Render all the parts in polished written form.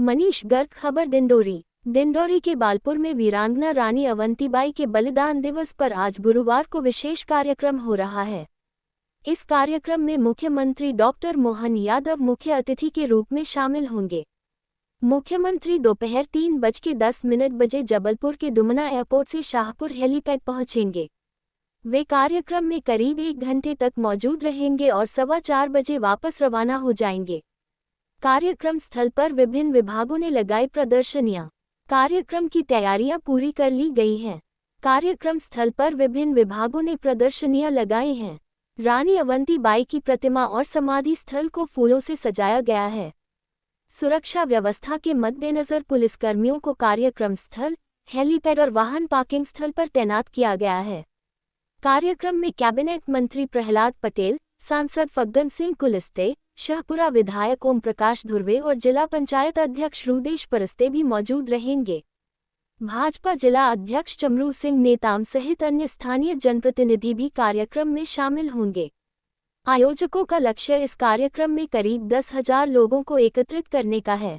मनीष गर्ग। खबर दिंडोरी के बालपुर में वीरांगना रानी अवंतीबाई के बलिदान दिवस पर आज गुरुवार को विशेष कार्यक्रम हो रहा है। इस कार्यक्रम में मुख्यमंत्री डॉक्टर मोहन यादव मुख्य अतिथि के रूप में शामिल होंगे। मुख्यमंत्री दोपहर 3:10 बजे जबलपुर के डुमना एयरपोर्ट से शाहपुर हेलीपैड पहुंचेंगे। वे कार्यक्रम में करीब 1 घंटे तक मौजूद रहेंगे और 4:15 बजे वापस रवाना हो जाएंगे। कार्यक्रम स्थल पर विभिन्न विभागों ने लगाई प्रदर्शनियां। कार्यक्रम की तैयारियां पूरी कर ली गई हैं। कार्यक्रम स्थल पर विभिन्न विभागों ने प्रदर्शनियां लगाई हैं। रानी अवंतीबाई की प्रतिमा और समाधि स्थल को फूलों से सजाया गया है। सुरक्षा व्यवस्था के मद्देनजर पुलिसकर्मियों को कार्यक्रम स्थल, हेलीपैड और वाहन पार्किंग स्थल पर तैनात किया गया है। कार्यक्रम में कैबिनेट मंत्री प्रहलाद पटेल, सांसद फग्गन सिंह कुलस्ते, शाहपुरा विधायक ओम प्रकाश धुर्वे और जिला पंचायत अध्यक्ष रुदेश परस्ते भी मौजूद रहेंगे। भाजपा जिला अध्यक्ष चमरू सिंह नेताम सहित अन्य स्थानीय जनप्रतिनिधि भी कार्यक्रम में शामिल होंगे। आयोजकों का लक्ष्य इस कार्यक्रम में करीब 10,000 लोगों को एकत्रित करने का है।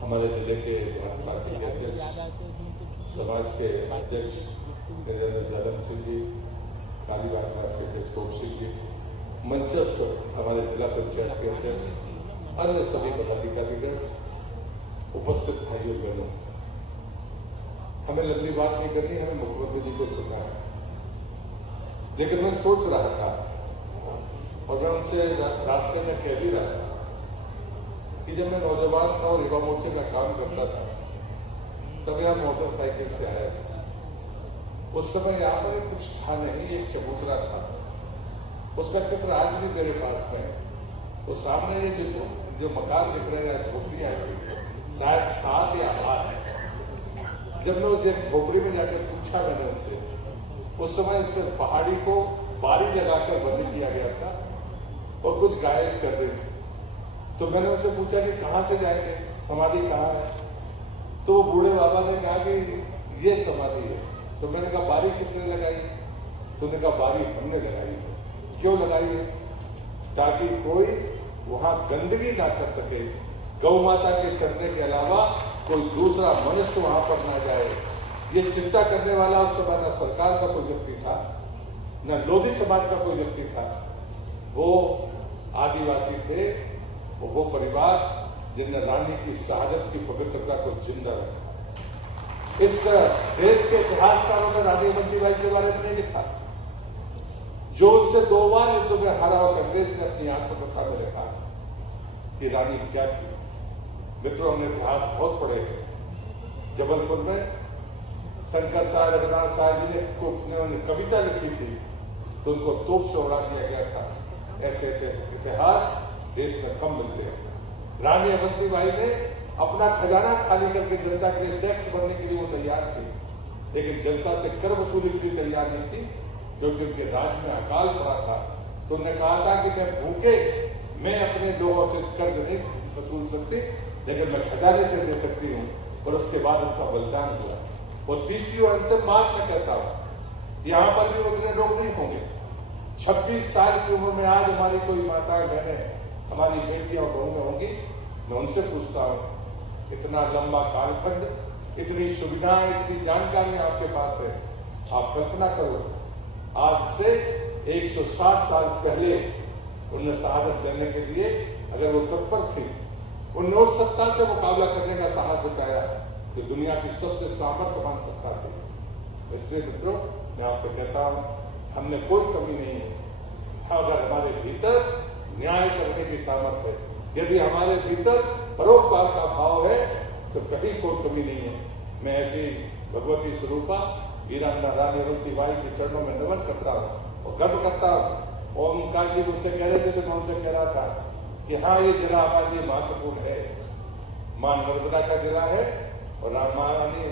हमारे जिले के पार्टी के अध्यक्ष, समाज के अध्यक्ष जगन सिंह जी, कालीबाग के अध्यक्ष कौर सिंह जी, मंचस्थ हमारे जिला पंचायत के अध्यक्ष, अन्य सभी पदाधिकारीगण, उपस्थित भाइयों बहनों, हमें लंबी बात नहीं करनी, हमें मुख्यमंत्री जी को सुनना है। लेकिन मैं सोच रहा था और मैं उनसे रास्ते में कह भी रहा था कि जब मैं नौजवान था और युवा मोर्चे का काम करता था तब यहाँ मोटरसाइकिल से आया था। उस समय यहाँ पर कुछ था नहीं, एक चबूतरा था। उसका चित्र आज भी मेरे पास में है। तो सामने ये जो मकान दिख रहे हैं, झोपड़ियां शायद 7 या 8 है। जब मैं उस झोपड़ी में जाकर पूछा मैंने उनसे, उस समय सिर्फ पहाड़ी को बारी लगाकर बंद किया गया था और कुछ गायें चल रही थी। तो मैंने उनसे पूछा कि कहां से जाएंगे, समाधि कहाँ है? तो वो बूढ़े बाबा ने कहा कि ये समाधि है। तो मैंने कहा बारी किसने लगाई? तो उन्होंने कहा बारी हमने लगाई है। क्यों लगाई है? ताकि कोई वहां गंदगी ना कर सके, गौ माता के चढ़ने के अलावा कोई दूसरा मनुष्य वहां पर ना जाए। ये चिंता करने वाला उस समय न सरकार का कोई व्यक्ति था, न लोधी समाज का कोई व्यक्ति था। वो आदिवासी थे, वो परिवार जिनने रानी की शहादत की पवित्रता को जिंदा रखा। इस देश के इतिहासकारों ने रानी अवंतीबाई के बारे में नहीं लिखा। जो उससे 2 बार युद्ध में हारा उस अंग्रेज ने अपनी आत्मकथा में लिखा कि रानी क्या थी। मित्रों, हमने इतिहास बहुत पढ़े हैं। जबलपुर में शंकर साहब, रघुनाथ साहब जी ने कविता लिखी थी तो उनको तोप से उड़ा दिया गया था। ऐसे इतिहास देश में कम मिलते हैं। रानी अवंतीबाई ने अपना खजाना खाली करके जनता के लिए टैक्स भरने के लिए वो तैयार थी, लेकिन जनता से कर वसूली के लिए तैयार नहीं थी, क्योंकि उनके राज में अकाल पड़ा था। तो उन्होंने कहा था कि मैं भूखे मैं अपने लोगों से कर्ज नहीं वसूल सकती, लेकिन मैं खजाने से दे सकती हूँ। और उसके बाद उनका बलिदान हुआ। और तीसरी और अंतिम बात मैं कहता हूँ, यहाँ पर भी उतने लोग नहीं होंगे। 26 साल की उम्र में आज हमारी कोई माता बहनें, हमारी बेटियां और बहुएं होंगी। मैं उनसे पूछता हूं, इतना लंबा कालखंड, इतनी सुविधाएं, इतनी जानकारी आपके पास है, आप कल्पना करो आज से 160 साल पहले उन्हें शहादत देने के लिए अगर वो तत्पर थी, उन्होंने उस सत्ता से मुकाबला करने का साहस जुटाया कि दुनिया की सबसे सामर्थ्यवान सत्ता थी। इसलिए मित्रों, मैं आपसे कहता हूं, हमने कोई कमी नहीं है अगर हमारे भीतर न्याय करने की सामर्थ्य है। यदि हमारे भीतर परोपकार का भाव है तो कहीं कोई कमी नहीं है। मैं ऐसी भगवती स्वरूपा वीरांगना रानी अवंतीबाई के चरणों में नमन करता हूँ और गर्व करता हूँ। ओमकार जी मुझसे कह रहे थे तो मैं उनसे कह रहा था कि हाँ, ये जिला हमारे लिए महत्वपूर्ण है। मां नर्मदा का जिला है और रानी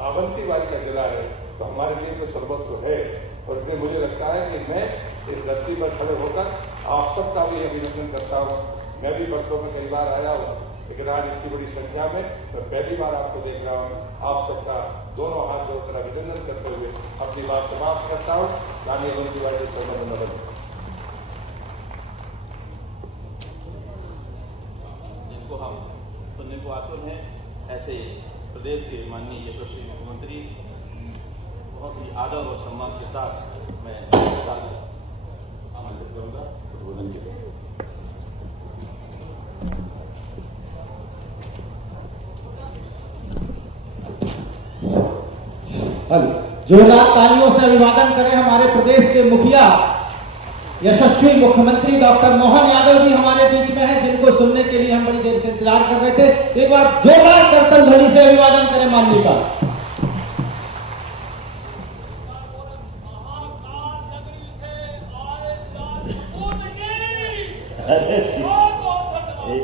अवंतीबाई का जिला है, तो हमारे लिए तो सर्वस्व है। और इसलिए मुझे लगता है कि मैं इस धरती पर खड़े होकर आप सबका भी अभिनंदन करता हूँ। मैं भी बरसों में कई बार आया हूँ, लेकिन आज इतनी बड़ी संख्या में मैं पहली बार आपको देख रहा हूँ। आप सबका दोनों हाथ जोड़कर अभिनंदन करते हुए अपनी बात समाप्त करता हूं। रानी अवंतीबाई जी को नमन। जिनको हम सुनने को आतुर हैं, ऐसे प्रदेश के माननीय यशस्वी मुख्यमंत्री बहुत ही आदर और सम्मान के साथ मैं आमंत्रित करूंगा उद्बोधन के लिए। जोरदार तालियों से अभिवादन करें हमारे प्रदेश के मुखिया यशस्वी मुख्यमंत्री डॉक्टर मोहन यादव जी हमारे बीच में हैं, जिनको सुनने के लिए हम बड़ी देर से इंतजार कर रहे थे। एक बार जोरदार करतल ध्वनि से अभिवादन करें माननीय का।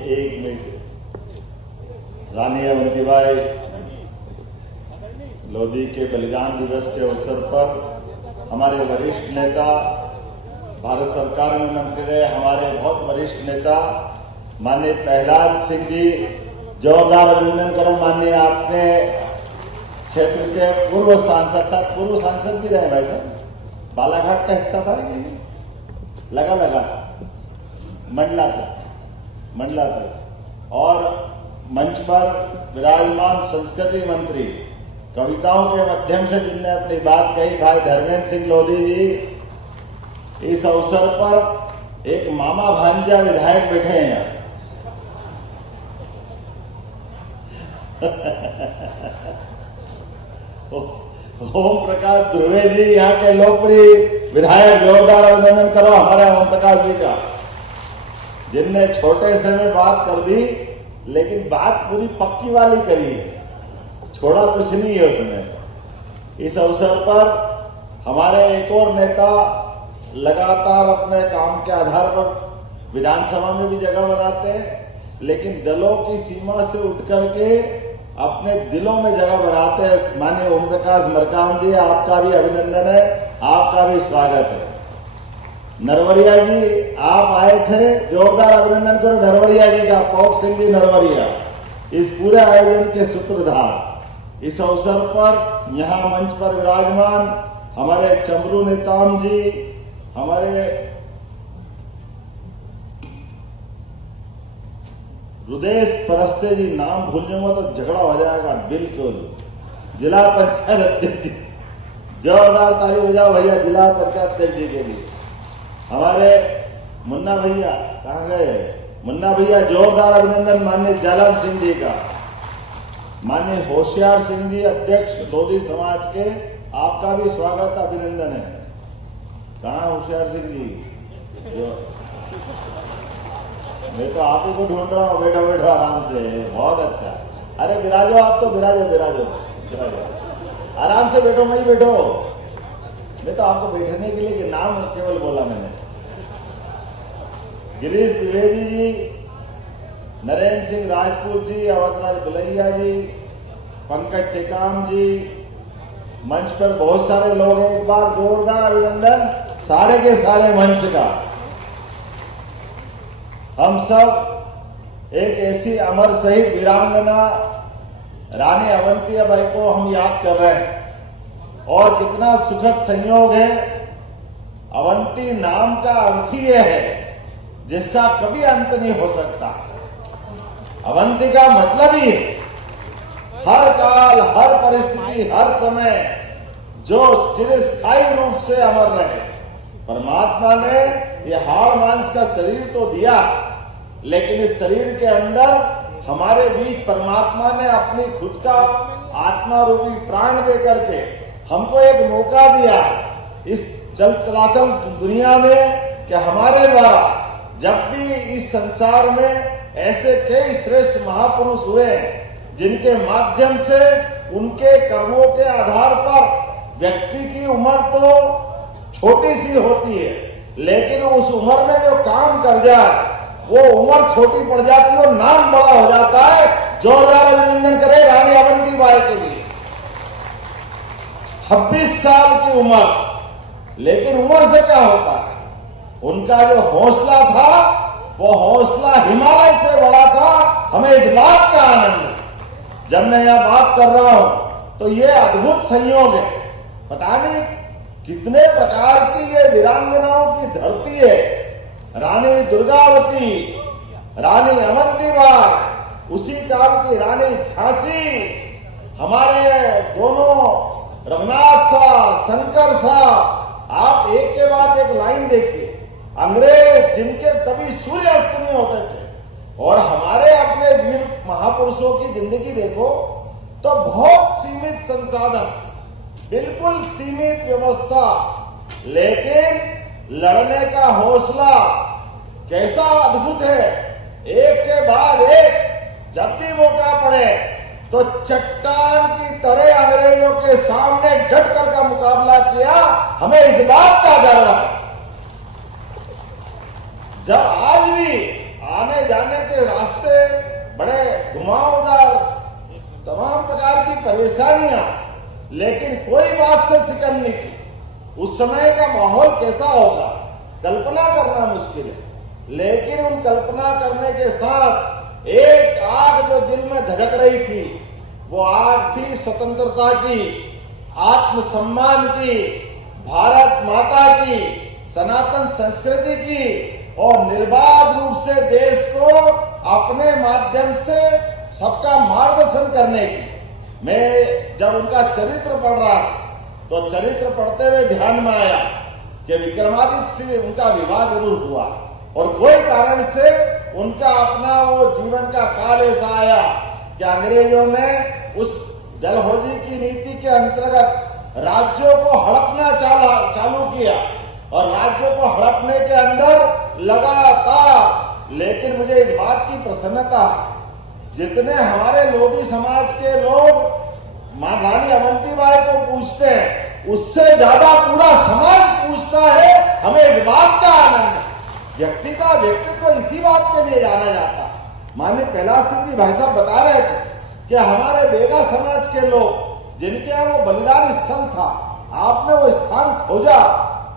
एक मिनट। रानी अवंतीबाई लोधी के बलिदान दिवस के अवसर पर हमारे वरिष्ठ नेता, भारत सरकार में मंत्री रहे हमारे बहुत वरिष्ठ नेता माननीय प्रहलाद सिंह जी, जोरदार अभिनंदन करो। माननीय आपने क्षेत्र के पूर्व सांसद भी रहे भाई साहब, बालाघाट का हिस्सा था लगा मंडला तक और मंच पर विराजमान संस्कृति मंत्री, कविताओं के माध्यम से जिनने अपनी बात कही, भाई धर्मेंद्र सिंह लोधी जी, इस अवसर पर एक मामा भांजा विधायक बैठे हैं यहाँ। ओम प्रकाश ध्रुवे जी यहाँ के लोकप्रिय विधायक, जोरदार अभिनंदन करो हमारे ओम प्रकाश जी का, जिनने छोटे से में बात कर दी लेकिन बात पूरी पक्की वाली करी है, छोड़ा कुछ नहीं है उसमें। इस अवसर पर हमारे एक और नेता लगातार अपने काम के आधार पर विधानसभा में भी जगह बनाते हैं, लेकिन दलों की सीमा से उठ करके अपने दिलों में जगह बनाते हैं। माननीय ओम प्रकाश मरकाम जी, आपका भी अभिनंदन है, आपका भी स्वागत है। नरवरिया जी आप आए थे, जोरदार अभिनंदन करो नरवरिया जी का, पौप सिंह जी नरवरिया, इस पूरे आयोजन के सूत्रधार। इस अवसर पर यहाँ मंच पर विराजमान हमारे चमरू नेताम जी, हमारे रुदेश परस्ते जी, नाम भूल जाऊंगा तो झगड़ा हो जाएगा बिल्कुल, जिला पंचायत अध्यक्ष, जोरदार ताली बजाओ भैया जिला पंचायत अध्यक्ष जी के लिए। हमारे मुन्ना भैया कहाँ गए, मुन्ना भैया जोरदार अभिनंदन माननीय जालम सिंह जी का। माननीय होशियार सिंह जी अध्यक्ष लोधी समाज के, आपका भी स्वागत अभिनंदन है। कहाँ होशियार सिंह जी, मैं तो आप ही को ढूंढ रहा हूँ, बैठो बैठो आराम से, बहुत अच्छा। अरे विराजो, आप तो विराजो आराम से बैठो, मैं ही बैठो, मैं तो आपको बैठने के लिए नाम केवल बोला मैंने। गिरीश द्विवेदी जी, नरेंद्र सिंह राजपूत जी, अवधराज बुलैया जी, पंकज टेकाम जी, मंच पर बहुत सारे लोग हैं, एक बार जोरदार अभिनंदन सारे के सारे मंच का। हम सब एक ऐसी अमर शहीद वीरांगना रानी अवंतीबाई को हम याद कर रहे हैं, और कितना सुखद संयोग है। अवंती नाम का अर्थ ही यह है जिसका कभी अंत नहीं हो सकता। अवंती का मतलब ही हर काल, हर परिस्थिति, हर समय जो चिरस्थायी रूप से अमर रहे। परमात्मा ने यह हाड़ मांस का शरीर तो दिया, लेकिन इस शरीर के अंदर हमारे बीच परमात्मा ने अपनी खुद का आत्मा रूपी प्राण दे करके हमको एक मौका दिया इस चलाचल दुनिया में कि हमारे द्वारा जब भी इस संसार में ऐसे कई श्रेष्ठ महापुरुष हुए जिनके माध्यम से उनके कर्मों के आधार पर व्यक्ति की उम्र तो छोटी सी होती है, लेकिन उस उम्र में जो काम कर जाए वो उम्र छोटी पड़ जाती है और नाम बड़ा हो जाता है। जोरदार अभिनंदन करें रानी अवंतीबाई के लिए। 26 साल की उम्र, लेकिन उम्र से क्या होता है, उनका जो हौसला था वो हौसला हिमालय से बड़ा था। हमें इस बात का आनंद है। जब मैं यहां बात कर रहा हूं तो ये अद्भुत संयोग है। पता नहीं कितने प्रकार की ये वीरांगनाओं की धरती है। रानी दुर्गावती, रानी अवंतीबाई, उसी काल की रानी झांसी, हमारे दोनों रघुनाथ साहब, शंकर साहब। आप एक के बाद एक लाइन देखिए। अंग्रेज जिनके कभी सूर्य अस्त नहीं होते थे, और हमारे अपने वीर महापुरुषों की जिंदगी देखो तो बहुत सीमित संसाधन, बिल्कुल सीमित व्यवस्था, लेकिन लड़ने का हौसला कैसा अद्भुत है। एक के बाद एक जब भी मौका पड़े तो चट्टान की तरह अंग्रेजों के सामने डटकर का मुकाबला किया। हमें इस बात का गर्व है। जब आज भी आने जाने के रास्ते बड़े घुमावदार, तमाम प्रकार की परेशानियां, लेकिन कोई बात से सिकन नहीं थी। उस समय का माहौल कैसा होगा कल्पना करना मुश्किल है, लेकिन उन कल्पना करने के साथ एक आग जो दिल में धधक रही थी, वो आग थी स्वतंत्रता की, आत्मसम्मान की, भारत माता की, सनातन संस्कृति की, और निर्बाध रूप से देश को अपने माध्यम से सबका मार्गदर्शन करने की। मैं जब उनका चरित्र पढ़ रहा तो चरित्र पढ़ते हुए ध्यान में आया कि विक्रमादित्य से उनका विवाह जरूर हुआ, और कोई कारण से उनका अपना वो जीवन का काल ऐसा आया कि अंग्रेजों ने उस डलहौजी की नीति के अंतर्गत राज्यों को हड़पना चालू किया, और राज्यों को हड़पने के अंदर लगातार। लेकिन मुझे इस बात की प्रसन्नता, जितने हमारे लोधी समाज के लोग मां रानी अवंतीबाई को पूछते हैं, उससे ज्यादा पूरा समाज पूछता है। हमें इस बात का आनंद है। व्यक्ति का व्यक्तित्व इसी बात के लिए जाना जाता। माननीय कैलाश सिंह जी भाई साहब बता रहे थे कि हमारे बेगा समाज के लोग जिनके यहाँ वो बलिदान स्थल था, आपने वो स्थान खोजा,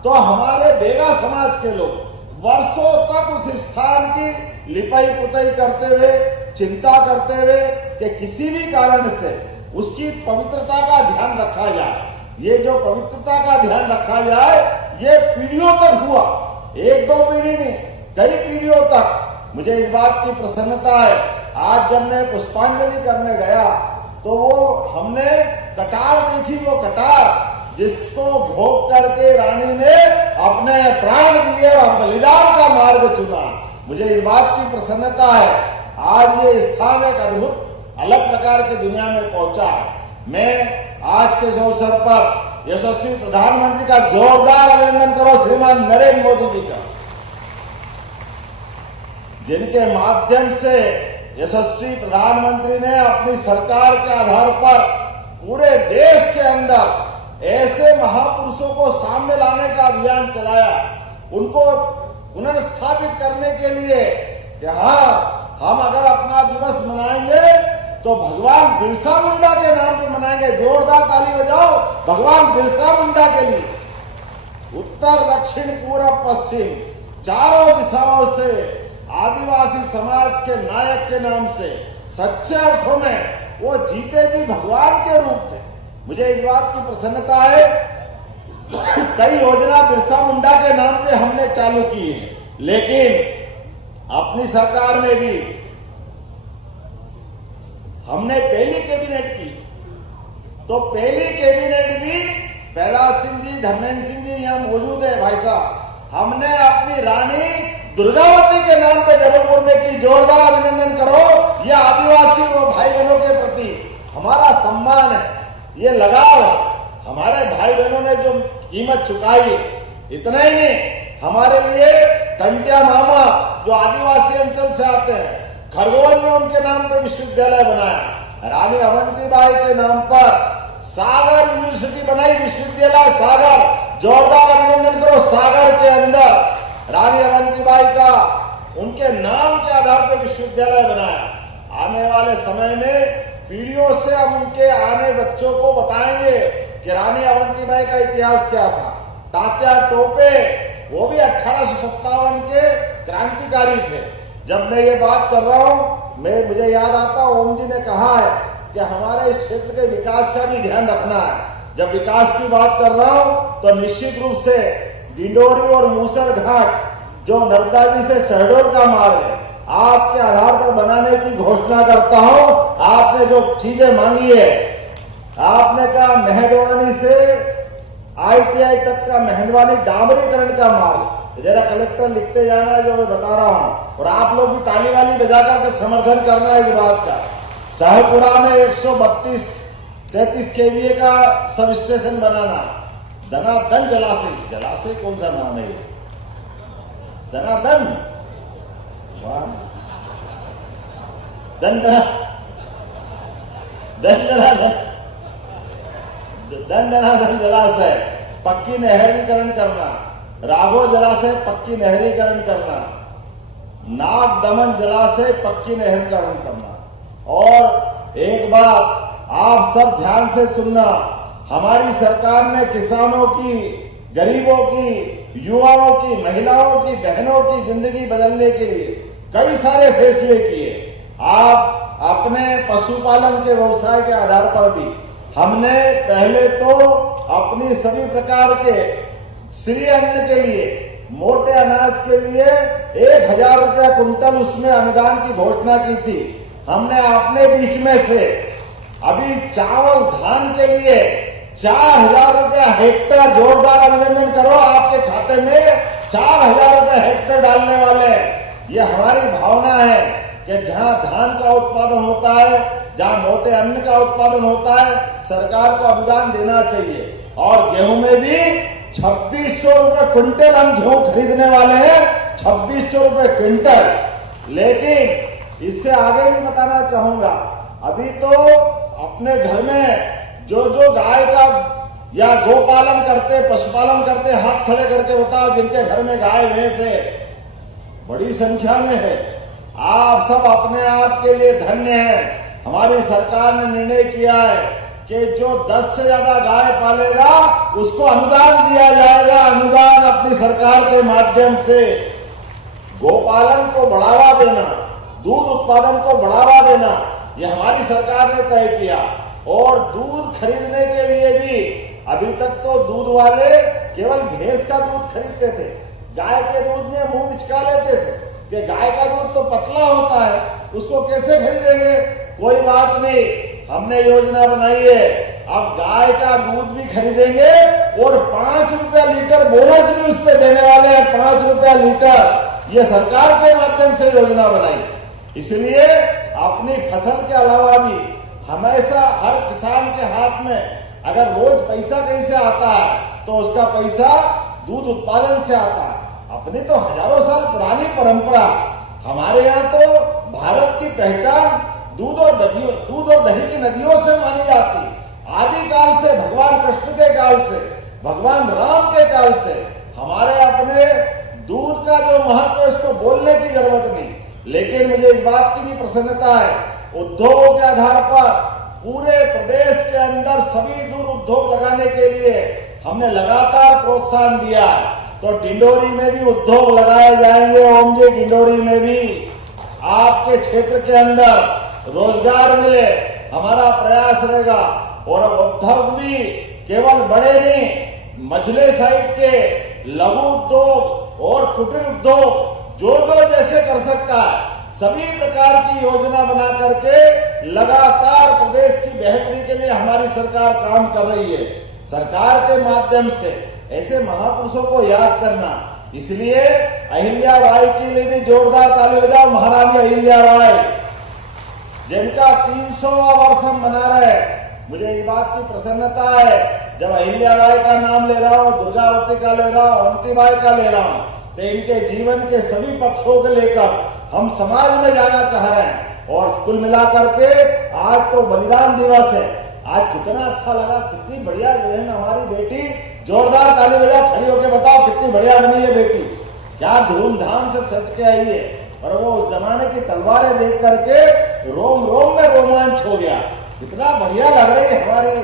तो हमारे बेगा समाज के लोग वर्षों तक उस स्थान की लिपाई पुताई करते हुए, चिंता करते हुए कि किसी भी कारण से उसकी पवित्रता का ध्यान रखा जाए। ये जो पवित्रता का ध्यान रखा जाए, ये पीढ़ियों तक हुआ, एक दो पीढ़ी नहीं, कई पीढ़ियों तक। मुझे इस बात की प्रसन्नता है। आज जब मैं पुष्पांजलि करने गया तो वो हमने कटार देखी, वो कटार जिसको घोप करके रानी ने अपने प्राण दिए और बलिदान का मार्ग चुना। मुझे इस बात की प्रसन्नता है। आज ये स्थान एक अद्भुत अलग प्रकार की दुनिया में पहुंचा है। मैं आज के इस अवसर पर यशस्वी प्रधानमंत्री का जोरदार अभिनंदन करो श्रीमान नरेंद्र मोदी जी का, जिनके माध्यम से यशस्वी प्रधानमंत्री ने अपनी सरकार के आधार पर पूरे देश के अंदर ऐसे महापुरुषों को सामने लाने का अभियान चलाया, उनको पुनर्स्थापित करने के लिए कि हाँ, हम अगर अपना दिवस मनाएंगे तो भगवान बिरसा मुंडा के नाम पे मनाएंगे। जोरदार ताली बजाओ भगवान बिरसा मुंडा के लिए। उत्तर दक्षिण पूर्व पश्चिम चारों दिशाओं से आदिवासी समाज के नायक के नाम से सच्चे अर्थों में वो जीते जी भगवान के रूप थे। मुझे इस बात की प्रसन्नता है, कई योजना बिरसा मुंडा के नाम पे हमने चालू की है, लेकिन अपनी सरकार में भी हमने पहली कैबिनेट की, तो पहली कैबिनेट भी कैलाश सिंह जी, धर्मेंद्र सिंह जी यहाँ मौजूद है भाई साहब, हमने अपनी रानी दुर्गावती के नाम पे जबलपुर में की। जोरदार अभिनंदन करो। यह आदिवासी और भाई बहनों के प्रति हमारा सम्मान है, ये लगाव है। हमारे भाई बहनों ने जो कीमत चुकाई, इतना ही नहीं, हमारे लिए टंटिया मामा जो आदिवासी अंचल से आते हैं, खरगोन में उनके नाम पर विश्वविद्यालय बनाया। रानी अवंतीबाई के नाम पर सागर यूनिवर्सिटी बनाई, विश्वविद्यालय सागर। जोरदार अभिनंदन करो। सागर के अंदर रानी अवंतीबाई का उनके नाम के आधार पर विश्वविद्यालय बनाया। आने वाले समय में पीढ़ियों से हम उनके आने बच्चों को बताएंगे कि रानी अवंतीबाई का इतिहास क्या था। तात्या टोपे वो भी 1857 के क्रांतिकारी थे। जब मैं ये बात कर रहा हूं, मुझे याद आता ओम जी ने कहा है कि हमारे इस क्षेत्र के विकास का भी ध्यान रखना है। जब विकास की बात कर रहा हूं तो निश्चित रूप से डिंडोरी और मूसर घाट जो नर्मदा जी से शहडोल का मार्ग है, आपके आधार पर बनाने की घोषणा करता हूं। आपने जो चीजें मांगी है, आपने कहा मेहंदवानी से ITI तक का मेहंदवानी डामरीकरण का मार्ग, जरा कलेक्टर लिखते जाना है जो मैं बता रहा हूं, और आप लोग भी ताली वाली बजाकर के समर्थन करना है इस बात का। शाहपुरा में 132-33 kVA का सब स्टेशन बनाना, धनाधन जलाशय कौन सा नाम है, धनाधन धनाधन जलाशय पक्की नहरीकरण करना, राघो जलाशय पक्की नहरीकरण करना, नाग दमन जलाशय पक्की नहरीकरण करना। और एक बात आप सब ध्यान से सुनना, हमारी सरकार ने किसानों की, गरीबों की, युवाओं की, महिलाओं की, बहनों की जिंदगी बदलने के लिए कई सारे फैसले किए। आप अपने पशुपालन के व्यवसाय के आधार पर भी हमने पहले तो अपनी सभी प्रकार के श्री अन्न के लिए, मोटे अनाज के लिए 1000 रुपया कुंटल उसमें अनुदान की घोषणा की थी। हमने अपने बीच में से अभी चावल धान के लिए 4000 रुपया हेक्टेयर, जोरदार अभिनंदन करो, आपके खाते में 4000 रुपया हेक्टेयर डालने वाले हैं। ये हमारी भावना है कि जहां धान का उत्पादन होता है, जहां मोटे अन्न का उत्पादन होता है, सरकार को अनुदान देना चाहिए। और गेहूं में भी 2600 रुपए क्विंटल हम गेहूं खरीदने वाले हैं, 2600 रुपए क्विंटल। लेकिन इससे आगे भी बताना चाहूंगा, अभी तो अपने घर में जो गाय का या गोपालन करते, पशुपालन करते, हाथ खड़े करके बताओ जिनके घर में गाय भैंस है, बड़ी संख्या में है। आप सब अपने आप के लिए धन्य हैं। हमारी सरकार ने निर्णय किया है कि जो 10 से ज्यादा गाय पालेगा उसको अनुदान दिया जाएगा। अनुदान अपनी सरकार के माध्यम से गोपालन को बढ़ावा देना, दूध उत्पादन को बढ़ावा देना, ये हमारी सरकार ने तय किया। और दूध खरीदने के लिए भी अभी तक तो दूध वाले केवल भैंस का दूध खरीदते थे, गाय के दूध में मुंह बिचका लेते थे कि गाय का दूध तो पतला होता है, उसको कैसे खरीदेंगे। कोई बात नहीं, हमने योजना बनाई है, अब गाय का दूध भी खरीदेंगे और 5 रुपया लीटर बोनस भी उस पर देने वाले हैं, 5 रुपया लीटर। ये सरकार के माध्यम से योजना बनाई। इसलिए अपनी फसल के अलावा भी हमेशा हर किसान के हाथ में अगर रोज पैसा कहीं से आता है तो उसका पैसा दूध उत्पादन से आता है। अपनी तो हजारों साल पुरानी परंपरा, हमारे यहाँ तो भारत की पहचान दूध और दही की नदियों से मानी जाती। आदि काल से, भगवान कृष्ण के काल से, भगवान राम के काल से हमारे अपने दूध का जो महत्व है उसको बोलने की जरूरत नहीं। लेकिन मुझे इस बात की भी प्रसन्नता है, उद्योगों के आधार पर पूरे प्रदेश के अंदर सभी दूध उद्योग लगाने के लिए हमने लगातार प्रोत्साहन दिया। तो डिंडोरी में भी उद्योग लगाए जाएंगे। ओम जी, डिंडोरी में भी आपके क्षेत्र के अंदर रोजगार मिले, हमारा प्रयास रहेगा। और उद्योग भी केवल बड़े नहीं, मझले साइड के लघु उद्योग और कुटीर उद्योग जो जैसे कर सकता है, सभी प्रकार की योजना बना करके लगातार प्रदेश की बेहतरी के लिए हमारी सरकार काम कर रही है। सरकार के माध्यम से ऐसे महापुरुषों को याद करना, इसलिए अहिल्याबाई के लिए भी जोरदार ताली बजाओ। महारानी अहिल्याबाई जिनका 300वां वर्ष हम मना रहे हैं, मुझे इस बात की प्रसन्नता है। जब अहिल्याबाई का नाम ले रहा हूं, दुर्गावती का ले रहा हूं, अवंतीबाई का ले रहा हूं, तो इनके जीवन के सभी पक्षों को लेकर हम समाज में जाना चाह रहे हैं। और कुल मिलाकर के आज तो बलिदान दिवस है। आज कितना अच्छा लगा, कितनी बढ़िया बहन हमारी बेटी, जोरदार ताली बजा, खड़ी होकर बताओ कितनी बढ़िया बनी है बेटी, क्या धूमधाम से सच के आई है। और वो उस जमाने की तलवारें देख करके रोम रोम में रोमांच हो गया। कितना बढ़िया लग रही है हमारी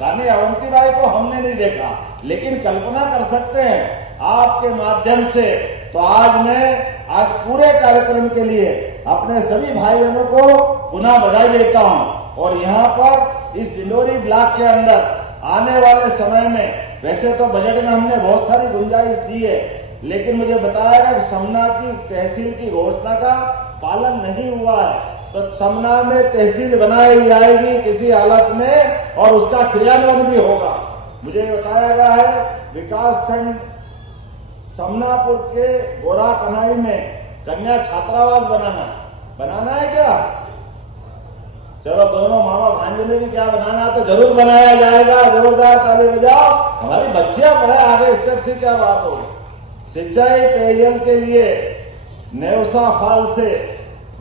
रानी अवंतीबाई को हमने नहीं देखा, लेकिन कल्पना कर सकते हैं आपके माध्यम से। तो आज पूरे कार्यक्रम के लिए अपने सभी भाई बहनों को पुनः बधाई देता हूं। और यहाँ पर इस डिंडोरी ब्लॉक के अंदर आने वाले समय में, वैसे तो बजट में हमने बहुत सारी गुंजाइश दी है, लेकिन मुझे बताया गया कि समना की तहसील की घोषणा का पालन नहीं हुआ है, तो समना में तहसील बनाई जाएगी किसी हालत में और उसका क्रियान्वयन भी होगा। मुझे बताया गया है विकास खंड समनापुर के गोरा कन्हाई में कन्या छात्रावास बनाना है क्या? चलो दोनों मामा भांजे में भी क्या बनाना तो जरूर बनाया जाएगा। जोरदार ताली बजाओ, हमारी बच्चियां पढ़े आगे, इससे अच्छी क्या बात होगी। सिंचाई पेयजल के लिए नेवसा फाल से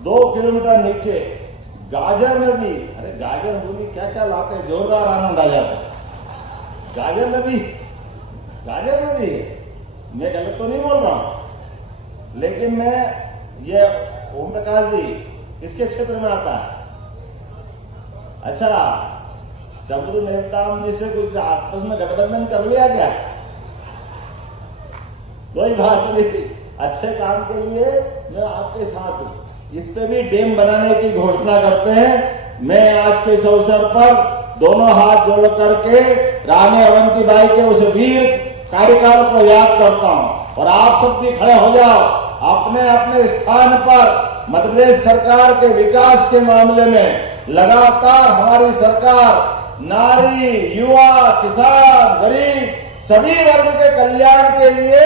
2 किलोमीटर नीचे गाजर नदी, अरे गाजर नदी क्या क्या लाते हैं, जोरदार आनंद आ जाता है। गाजर नदी मैं गलत तो नहीं बोल रहा हूं, लेकिन मैं ये ओम प्रकाश जी किसके क्षेत्र में आता है? अच्छा, चंद्रू नेवताम जी से कुछ आपस में गठबंधन कर लिया क्या? कोई बात नहीं, अच्छे काम के लिए मैं आपके साथ हूं। इस पे भी डैम बनाने की घोषणा करते हैं। मैं आज के इस अवसर पर दोनों हाथ जोड़ करके रानी अवंतीबाई के उस वीर कार्यकाल को याद करता हूं और आप सब भी खड़े हो जाओ अपने अपने स्थान पर। मध्य प्रदेश सरकार के विकास के मामले में लगातार हमारी सरकार नारी, युवा, किसान, गरीब सभी वर्ग के कल्याण के लिए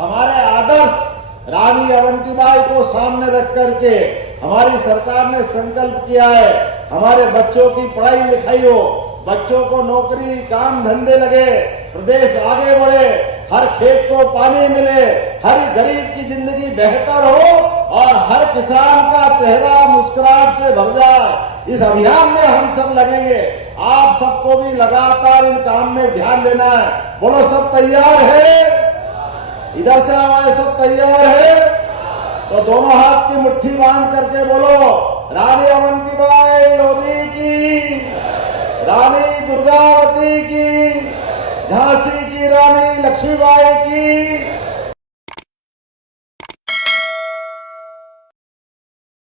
हमारे आदर्श रानी अवंतीबाई को सामने रख करके हमारी सरकार ने संकल्प किया है हमारे बच्चों की पढ़ाई लिखाई हो, बच्चों को नौकरी काम धंधे लगे, प्रदेश आगे बढ़े, हर खेत को पानी मिले, हर गरीब की जिंदगी बेहतर हो और हर किसान का चेहरा मुस्कुराहट से भर जाए। इस अभियान में हम सब लगेंगे। आप सबको भी लगातार इन काम में ध्यान देना है। बोलो सब तैयार है? इधर से आवाज सब तैयार है? तो दोनों हाथ की मुट्ठी बांध करके बोलो रानी अवंतीबाई लोधी की, रानी दुर्गावती की, झांसी की रानी लक्ष्मीबाई की।